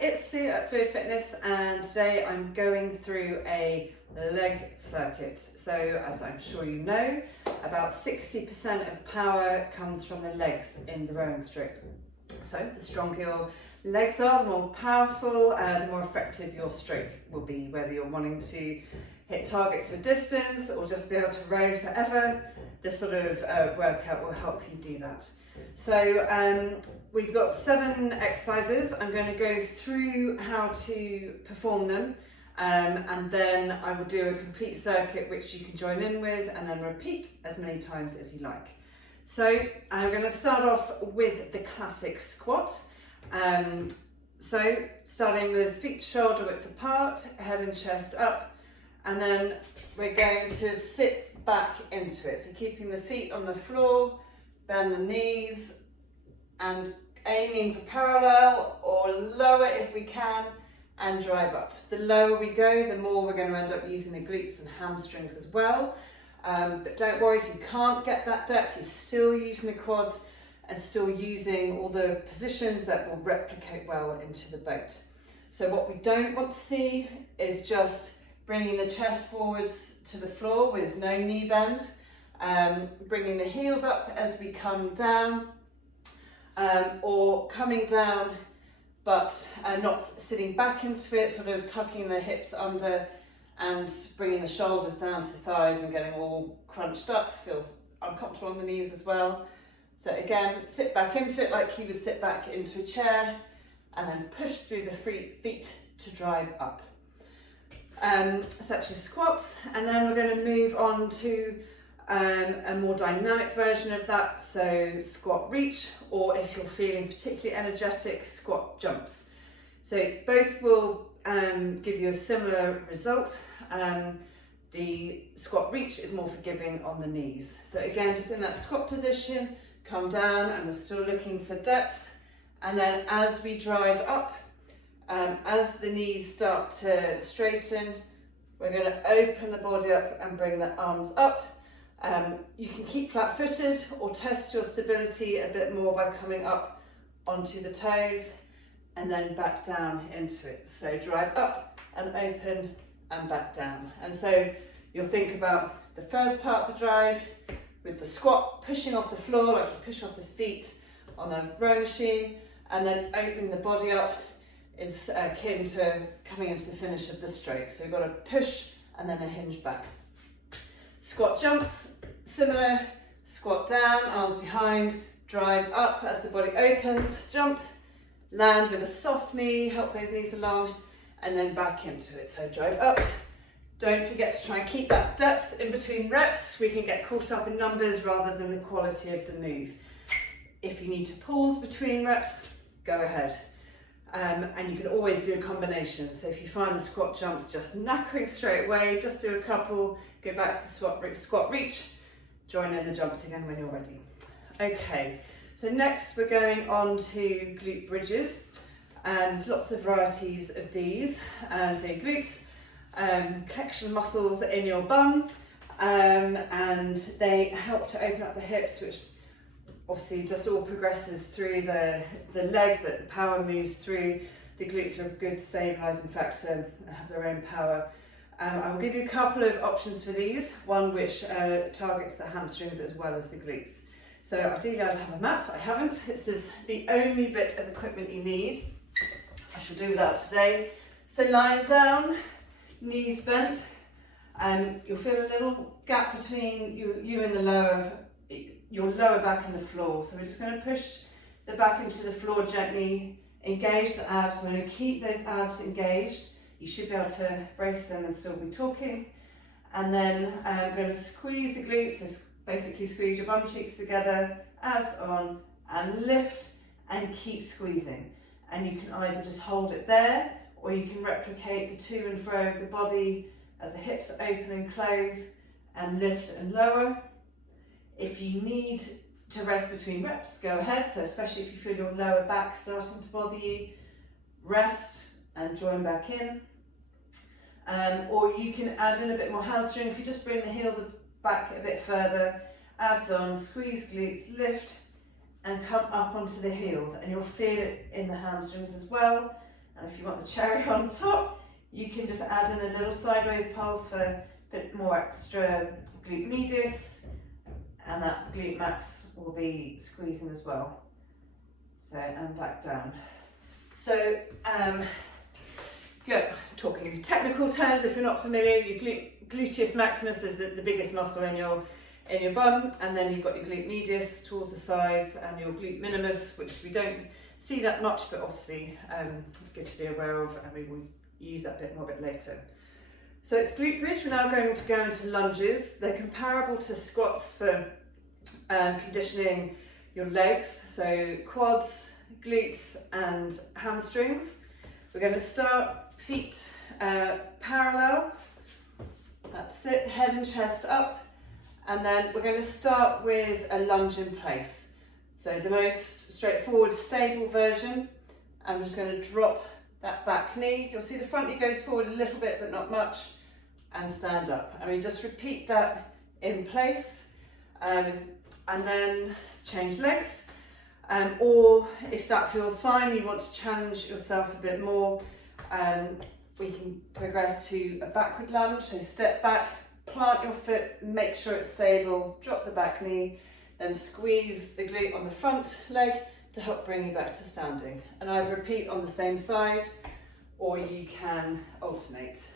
it's Sue at Fluid Fitness, and today I'm going through a leg circuit. So as I'm sure you know, about 60% of power comes from the legs in the rowing stroke. So the stronger your legs are, the more powerful, the more effective your stroke will be, whether you're wanting to hit targets for distance or just be able to row forever. This sort of workout will help you do that. So we've got 7 exercises. I'm going to go through how to perform them, and then I will do a complete circuit which you can join in with and then repeat as many times as you like. So I'm going to start off with the classic squat. So starting with feet shoulder width apart, head and chest up, and then we're going to sit back into it. So keeping the feet on the floor, bend the knees and aiming for parallel or lower if we can, and drive up. The lower we go, the more we're going to end up using the glutes and hamstrings as well. But don't worry if you can't get that depth, you're still using the quads and still using all the positions that will replicate well into the boat. So what we don't want to see is just bringing the chest forwards to the floor with no knee bend, bringing the heels up as we come down, or coming down but not sitting back into it, sort of tucking the hips under and bringing the shoulders down to the thighs and getting all crunched up. Feels uncomfortable on the knees as well. So again, sit back into it like you would sit back into a chair, and then push through the feet to drive up. So that's your squats, and then we're going to move on to a more dynamic version of that, so squat reach, or if you're feeling particularly energetic, squat jumps. So both will give you a similar result. The squat reach is more forgiving on the knees. So again, just in that squat position, come down, and we're still looking for depth, and then as we drive up, as the knees start to straighten, we're going to open the body up and bring the arms up. You can keep flat-footed or test your stability a bit more by coming up onto the toes and then back down into it. So drive up and open and back down. And so you'll think about the first part of the drive with the squat, pushing off the floor like you push off the feet on the row machine, and then opening the body up is akin to coming into the finish of the stroke. So we've got to push and then a hinge back. Squat jumps, similar, squat down, arms behind, drive up as the body opens, jump, land with a soft knee, help those knees along, and then back into it. So drive up. Don't forget to try and keep that depth in between reps. We can get caught up in numbers rather than the quality of the move. If you need to pause between reps, go ahead. And you can always do a combination. So if you find the squat jumps just knackering straight away, just do a couple, go back to squat reach, join in the jumps again when you're ready. Okay, so next we're going on to glute bridges, and there's lots of varieties of these. So your glutes, collection muscles in your bum, and they help to open up the hips, which obviously just all progresses through the leg, that the power moves through. The glutes are a good stabilising factor and have their own power. I will give you a couple of options for these, one which targets the hamstrings as well as the glutes. So ideally I'd have a mat, I haven't. This is the only bit of equipment you need. I shall do that today. So lying down, knees bent, you'll feel a little gap between you and your lower back and the floor. So we're just going to push the back into the floor gently, engage the abs. We're going to keep those abs engaged. You should be able to brace them and still be talking. And then I'm going to squeeze the glutes, so basically squeeze your bum cheeks together, abs on, and lift and keep squeezing. And you can either just hold it there, or you can replicate the to and fro of the body as the hips open and close, and lift and lower. If you need to rest between reps, go ahead. So especially if you feel your lower back starting to bother you, rest and join back in. Or you can add in a bit more hamstring if you just bring the heels back a bit further, abs on, squeeze glutes, lift and come up onto the heels, and you'll feel it in the hamstrings as well. And if you want the cherry on top, you can just add in a little sideways pulse for a bit more extra glute medius, and that glute max will be squeezing as well. So, and back down. So, good. Talking technical terms, if you're not familiar, your gluteus maximus is the biggest muscle in your bum, and then you've got your glute medius towards the sides, and your glute minimus, which we don't see that much, but obviously good to be aware of, and we will use that bit more a bit later. So it's glute bridge. We're now going to go into lunges. They're comparable to squats for conditioning your legs, so quads, glutes and hamstrings. We're going to start feet parallel. That's it, head and chest up. And then we're going to start with a lunge in place. So the most straightforward, stable version. I'm just going to drop that back knee. You'll see the front knee goes forward a little bit, but not much, and stand up. And we just repeat that in place, and then change legs. Or if that feels fine, you want to challenge yourself a bit more, we can progress to a backward lunge. So step back, plant your foot, make sure it's stable, drop the back knee, then squeeze the glute on the front leg to help bring you back to standing. And either repeat on the same side, or you can alternate.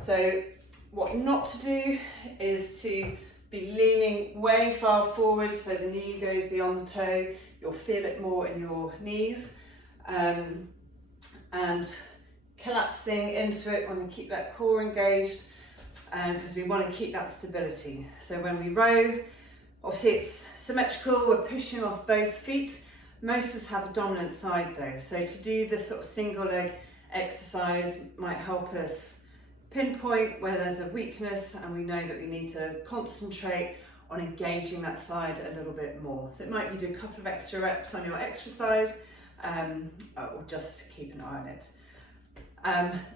So what not to do is to be leaning way far forward so the knee goes beyond the toe. You'll feel it more in your knees, and collapsing into it when we keep that core engaged, because we want to keep that stability. So when we row, obviously it's symmetrical, we're pushing off both feet. Most of us have a dominant side though, so to do this sort of single leg exercise might help us pinpoint where there's a weakness, and we know that we need to concentrate on engaging that side a little bit more. So it might be do a couple of extra reps on your extra side, or just keep an eye on it.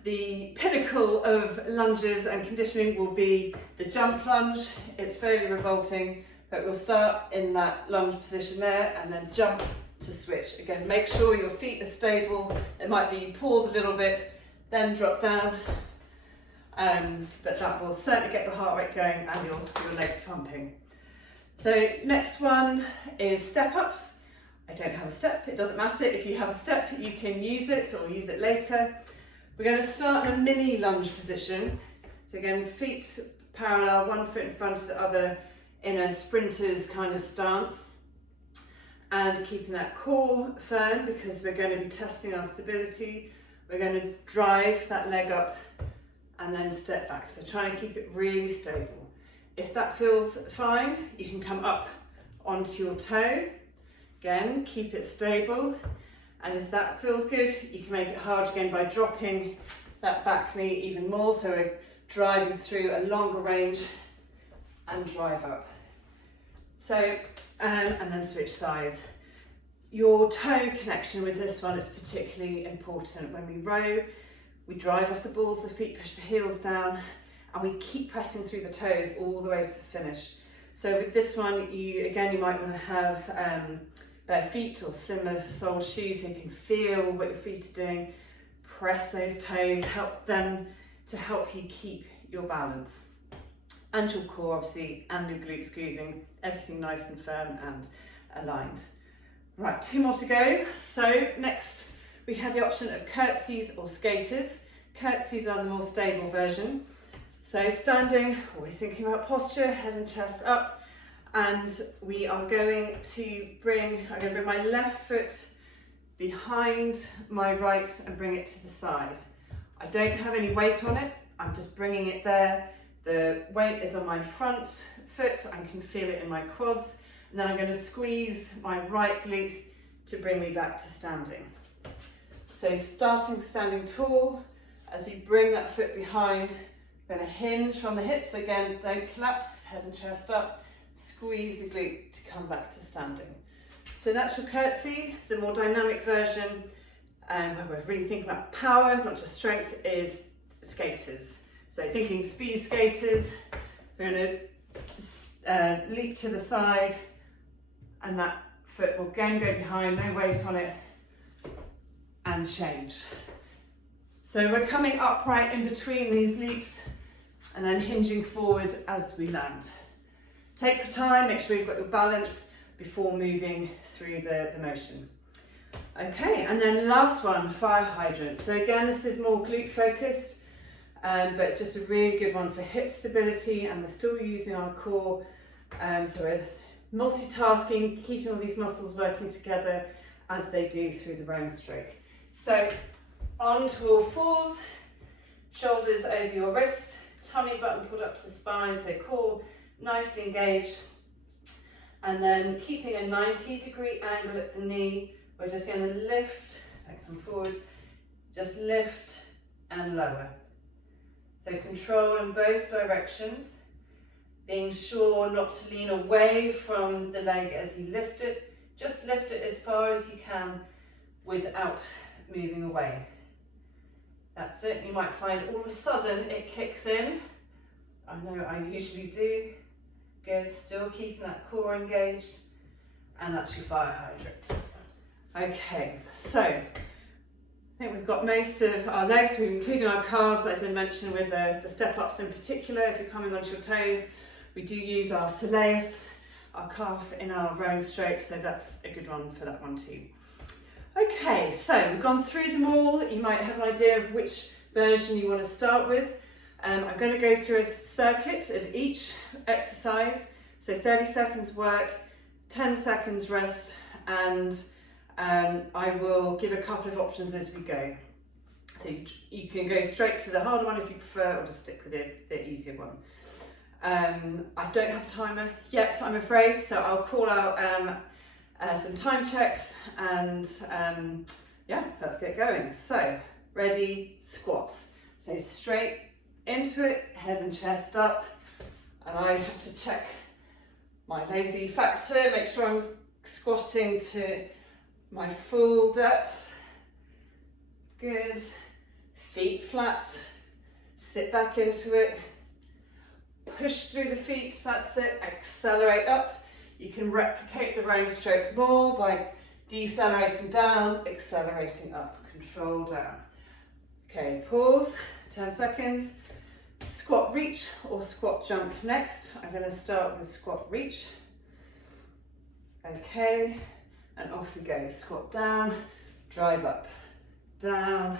The pinnacle of lunges and conditioning will be the jump lunge. It's fairly revolting, but we'll start in that lunge position there and then jump to switch. Again, make sure your feet are stable. It might be you pause a little bit, then drop down, but that will certainly get your heart rate going and your legs pumping. So next one is step ups. I don't have a step, it doesn't matter. If you have a step, you can use it or use it later. We're going to start in a mini lunge position. So again, feet parallel, one foot in front of the other in a sprinter's kind of stance. And keeping that core firm, because we're going to be testing our stability. We're going to drive that leg up and then step back. So trying to keep it really stable. If that feels fine, you can come up onto your toe. Again, keep it stable. And if that feels good, you can make it hard again by dropping that back knee even more. So we're driving through a longer range and drive up. So, and then switch sides. Your toe connection with this one is particularly important. When we row, we drive off the balls, the feet push the heels down, and we keep pressing through the toes all the way to the finish. So with this one, you might want to have bare feet or slimmer soled shoes so you can feel what your feet are doing. Press those toes, help them to help you keep your balance. And your core obviously, and your glute squeezing, everything nice and firm and aligned. Right, 2 more to go. So next we have the option of curtsies or skaters. Curtsies are the more stable version. So standing, always thinking about posture, head and chest up. And we are going to bring my left foot behind my right and bring it to the side. I don't have any weight on it, I'm just bringing it there. The weight is on my front foot, I can feel it in my quads, and then I'm going to squeeze my right glute to bring me back to standing. So starting standing tall, as we bring that foot behind, we're going to hinge from the hips, again don't collapse, head and chest up, squeeze the glute to come back to standing. So that's your curtsy. The more dynamic version, where we're really thinking about power, not just strength, is skaters. So thinking speed skaters, we're going to leap to the side, and that foot will again go behind, no weight on it, and and change. So we're coming upright in between these leaps and then hinging forward as we land. Take your time, make sure you've got your balance before moving through the motion. Okay, and then last one, fire hydrants. So again, this is more glute focused, but it's just a really good one for hip stability, and we're still using our core. So we're multitasking, keeping all these muscles working together as they do through the round stroke. So onto all fours, shoulders over your wrists, tummy button pulled up to the spine, so core nicely engaged. And then keeping a 90-degree angle at the knee, we're just going to lift, come forward, just lift and lower. So control in both directions, being sure not to lean away from the leg as you lift it. Just lift it as far as you can without moving away. That's it. You might find all of a sudden it kicks in. I know I usually do. Good, still keeping that core engaged, and that's your fire hydrant. Okay, so I think we've got most of our legs, we've included our calves, as I mentioned with the step-ups in particular. If you're coming onto your toes, we do use our soleus, our calf, in our rowing stroke, so that's a good one for that one too. Okay, so we've gone through them all. You might have an idea of which version you want to start with. I'm going to go through a circuit of each exercise, so 30 seconds work, 10 seconds rest, and I will give a couple of options as we go. So you can go straight to the harder one if you prefer, or just stick with the easier one. I don't have a timer yet, I'm afraid, so I'll call out some time checks, and yeah, let's get going. So, ready, squats. So straight into it, head and chest up, and I have to check my lazy factor, make sure I'm squatting to my full depth. Good. Feet flat, sit back into it, push through the feet, that's it, accelerate up. You can replicate the rowing stroke more by decelerating down, accelerating up, control down. Okay, pause, 10 seconds. Squat reach or squat jump next. I'm going to start with squat reach. Okay, and off we go. Squat down, drive up, down,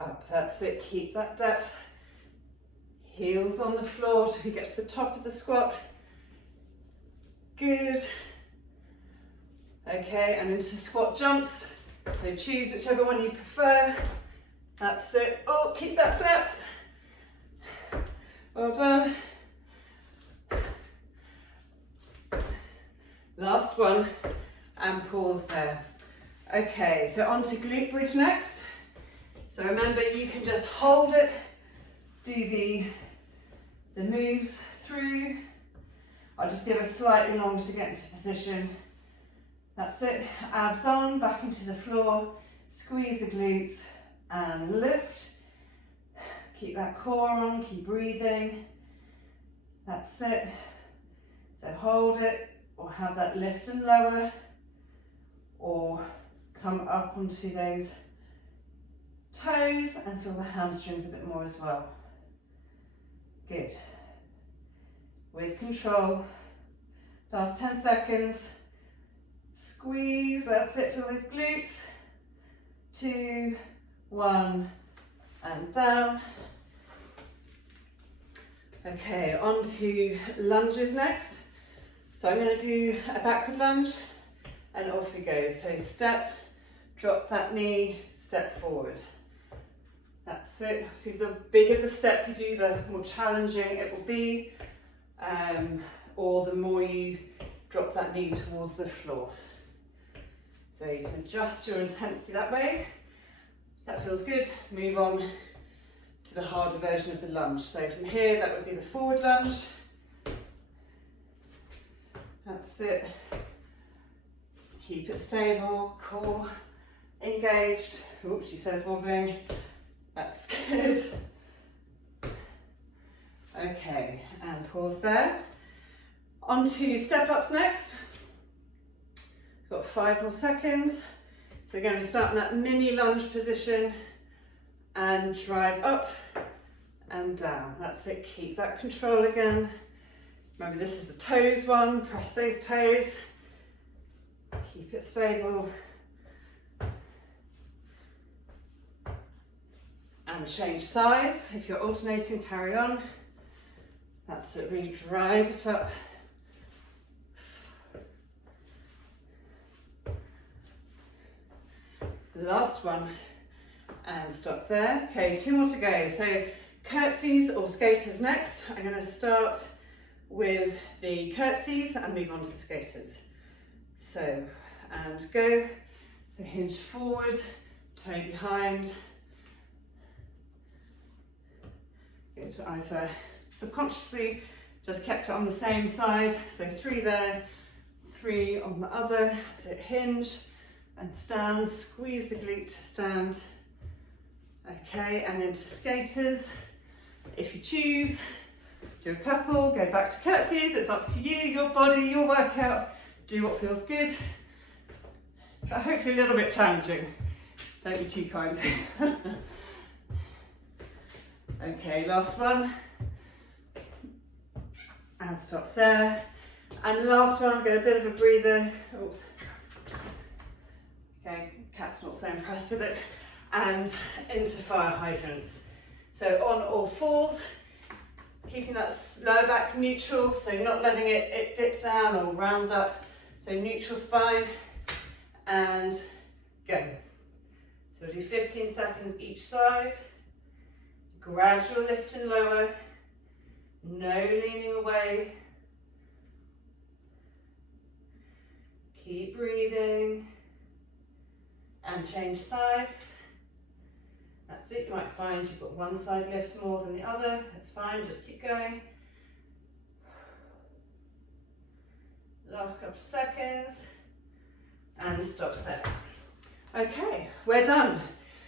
up. That's it, keep that depth. Heels on the floor till we get to the top of the squat. Good. Okay, and into squat jumps. So choose whichever one you prefer. That's it. Oh, keep that depth. Well done. Last one, and pause there. Okay, so on to glute bridge next. So remember, you can just hold it, do the moves through. I'll just give a slightly longer to get into position. That's it, abs on, back into the floor, squeeze the glutes and lift. Keep that core on, keep breathing. That's it. So hold it, or have that lift and lower, or come up onto those toes and feel the hamstrings a bit more as well. Good. With control. Last 10 seconds. Squeeze, that's it, feel those glutes. 2, 1, and down. Okay, on to lunges next. So I'm going to do a backward lunge, and off we go. So step, drop that knee, step forward. That's it. See, the bigger the step you do, the more challenging it will be, or the more you drop that knee towards the floor. So you can adjust your intensity that way. That feels good. Move on to the harder version of the lunge. So from here, that would be the forward lunge. That's it. Keep it stable, core engaged. Oops, she says wobbling. That's good. Okay, and pause there. On to step ups next. Got 5 more seconds. So again, we start in that mini lunge position and drive up and down. That's it, keep that control again. Remember, this is the toes one, press those toes, keep it stable. And change size. If you're alternating, carry on. That's it, really drive it up. Last one, and stop there. Okay, 2 more to go. So curtsies or skaters next. I'm going to start with the curtsies and move on to the skaters. So, and go. So hinge forward, toe behind. Go to either subconsciously just kept it on the same side. So 3 there, 3 on the other. So hinge and stand, squeeze the glute to stand. Okay, and into skaters. If you choose, do a couple, go back to curtsies. It's up to you, your body, your workout. Do what feels good, but hopefully a little bit challenging. Don't be too kind. Okay, last one. And stop there. And last one, I'm going to get a bit of a breather. Oops. Okay, cat's not so impressed with it. And into fire hydrants. So on all fours, keeping that lower back neutral, so not letting it dip down or round up. So neutral spine, and go. So we'll do 15 seconds each side. Gradual lift and lower, no leaning away. Keep breathing and change sides. That's it, you might find you've got one side lifts more than the other. That's fine, just keep going. Last couple of seconds and stop there. Okay, we're done.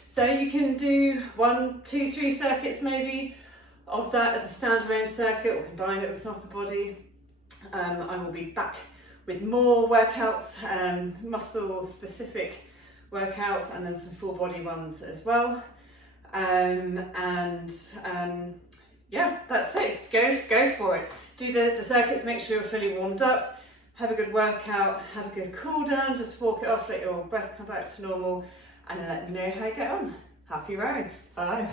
So you can do 1, 2, 3 circuits maybe of that as a standalone circuit, or combine it with some upper body. I will be back with more workouts, muscle specific workouts, and then some full body ones as well. Yeah, that's it. Go for it. Do the circuits, make sure you're fully warmed up, have a good workout, have a good cool down, just walk it off, let your breath come back to normal, and then let me know how you get on. Happy rowing. Bye.